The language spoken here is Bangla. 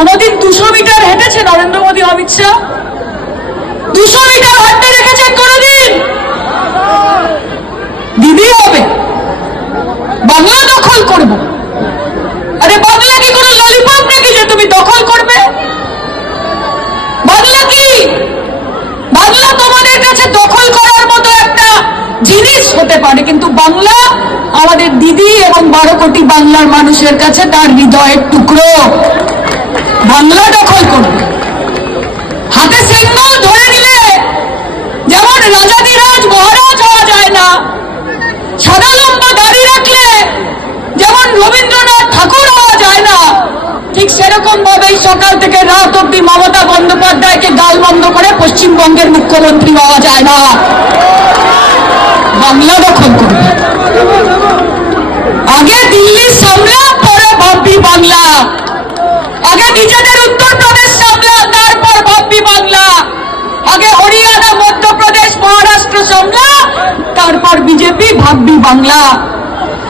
কোনদিন 200 মিটার হেঁটেছে নরেন্দ্র মোদী অমিত শাহ? 200 মিটার হাঁটতে দেখেছেন কোনদিন? দিদি হবে বাংলা দখল করব। আরে বাংলা কি কোনো ললিপপ নাকি যে তুমি দখল করবে? বাংলা কি? বাংলা তোমাদের কাছে দখল করার মতো একটা জিনিস হতে পারে, কিন্তু বাংলা আমাদের দিদি এবং 12 কোটি বাংলার মানুষের কাছে তার হৃদয়ের টুকরো। বাংলা দখল করবে। হাতে সিঙ্গল ধরে নিলে যেমন রাজাধিরাজ মহারাজ হওয়া যায় না, সাদা লম্বা দাড়ি রাখলে যেমন রবীন্দ্রনাথ ঠাকুর হওয়া যায় না, ঠিক সেরকম ভাবেই সকাল থেকে রাত অব্দি মমতা বন্দ্যোপাধ্যায়কে গাল বন্ধ করে পশ্চিমবঙ্গের মুখ্যমন্ত্রী হওয়া যায় না। বাংলা দখল করবে। আগে দিল্লি সামলা, পরে ভাববি বাংলা। আগে নিজেদের উত্তরপ্রদেশ সামলা, তারপর ভাববি বাংলা। আগে হরিয়ানা, মধ্যপ্রদেশ, মহারাষ্ট্র সামলা, তারপর বিজেপি, ভাববি বাংলা।